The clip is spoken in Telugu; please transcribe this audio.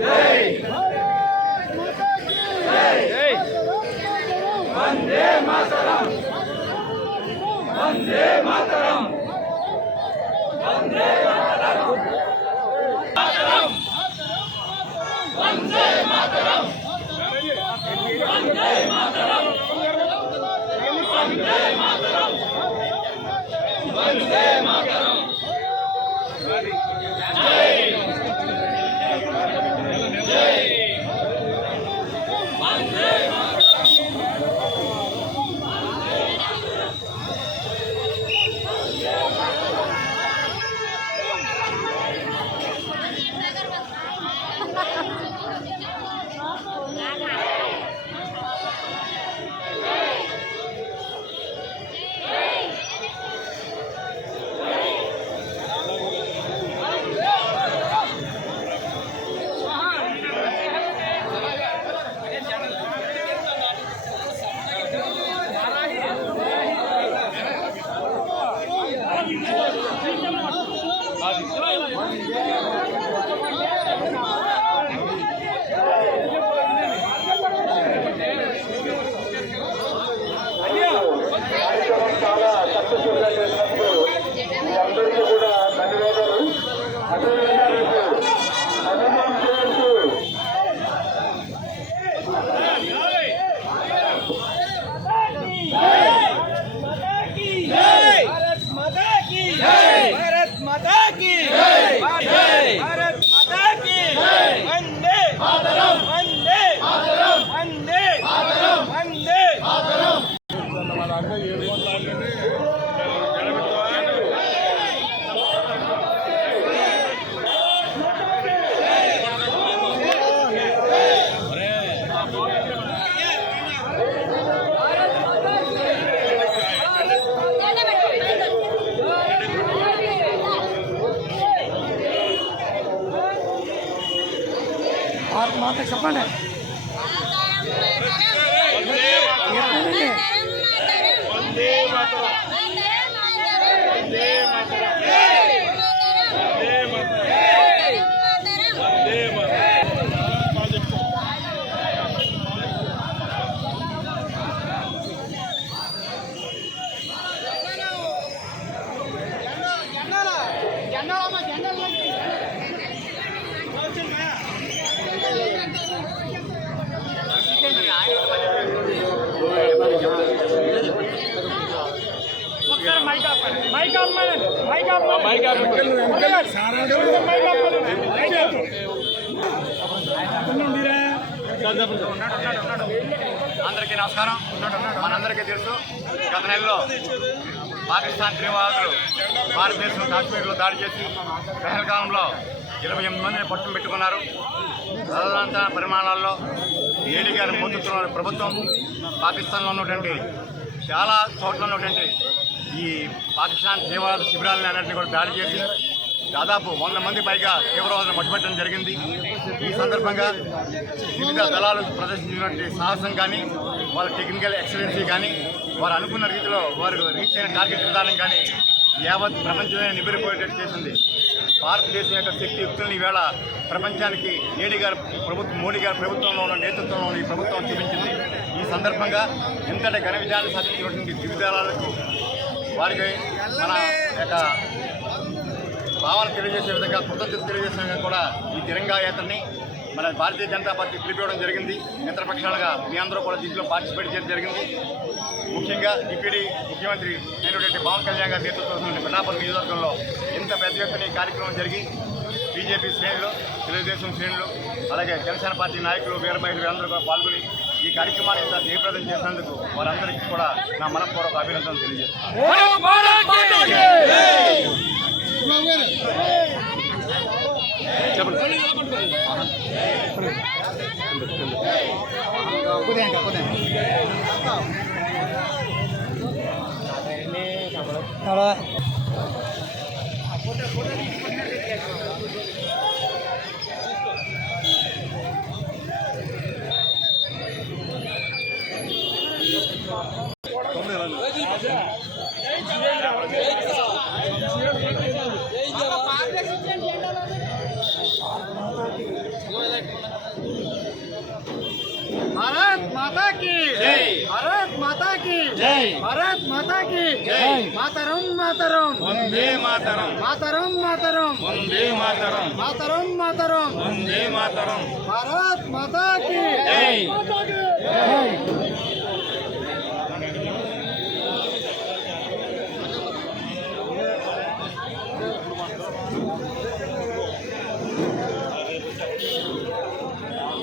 జై వందే మాతరం వందే మాతరం వందే మాతరం వందే మాతరం వందే మాతరం వందే మాతరం వందే మాతరం జై జై వందే చాలా సక్సెస్ఫుల్ గా చేసినందుకు మీ అందరికీ కూడా ధన్యవాదాలు. అదేవిధంగా రేపు హనుమాన్ జయంతి మాట చెప్పండి. అందరికీ నమస్కారం. మనందరికీ తెలుసు, గత నెలలో పాకిస్తాన్ తీవ్రవాదులు భారతదేశం కాశ్మీర్లో దాడి చేసి పహల్గాంలో 28 మందిని పట్టున పెట్టుకున్నారు. తదనంత పరిమాణాల్లో ఏడీ గారి నేతృత్వంలో ప్రభుత్వం పాకిస్తాన్లో ఉన్నటువంటి చాలా చోట్ల ఉన్నటువంటి ఈ పాకిస్తాన్ తీవ్రవాద శిబిరాలని అన్నింటినీ కూడా దాడి చేసి దాదాపు 100 మంది పైగా తీవ్రవాదులను మట్టుపెట్టడం జరిగింది. ఈ సందర్భంగా వివిధ దళాలు ప్రదర్శించినటువంటి సాహసం కానీ, వాళ్ళ టెక్నికల్ ఎక్సలెన్సీ కానీ, వారు అనుకున్న రీతిలో వారు రీచ్ అయిన టార్గెట్ విధానం కానీ యావత్ ప్రపంచమే నిబిరిపోయేటట్టు చేసింది. భారతదేశం యొక్క శక్తి యుక్తులను ఈవేళ ప్రపంచానికి మోడీ గారి ప్రభుత్వంలో ఉన్న నేతృత్వంలో ఈ ప్రభుత్వం చూపించింది. ఈ సందర్భంగా ఎంతటి ఘన విజయాన్ని సాధించినటువంటి వివిధ దళాలకు వారికి మన యొక్క భావాలు తెలియజేసే విధంగా, కృతజ్ఞత తెలియజేసే విధంగా కూడా ఈ తిరంగా యాత్రని మన భారతీయ జనతా పార్టీ పిలిపివ్వడం జరిగింది. మిత్రపక్షాలుగా మీ అందరూ కూడా దీంట్లో పార్టిసిపేట్ చేయడం జరిగింది. ముఖ్యంగా డిప్యూటీ ముఖ్యమంత్రి అయినటువంటి పవన్ కళ్యాణ్ గారి నేతృత్వంలోని పిఠాపురం నియోజకవర్గంలో ఇంత పెద్ద ఎత్తున ఈ కార్యక్రమం జరిగి బీజేపీ శ్రేణులు, తెలుగుదేశం శ్రేణులు, అలాగే జనసేన పార్టీ నాయకులు, వీర మహిళలు అందరూ కూడా పాల్గొని ఈ కార్యక్రమాన్ని ఇంత జయప్రదం చేసినందుకు వారందరికీ కూడా నా మనపూర్వక అభినందనలు भारत माता की जय, भारत माता की जय, भारत माता की जय, मातरम मातरम वंदे मातरम, मातरम मातरम वंदे मातरम, मातरम मातरम वंदे मातरम, भारत माता की जय।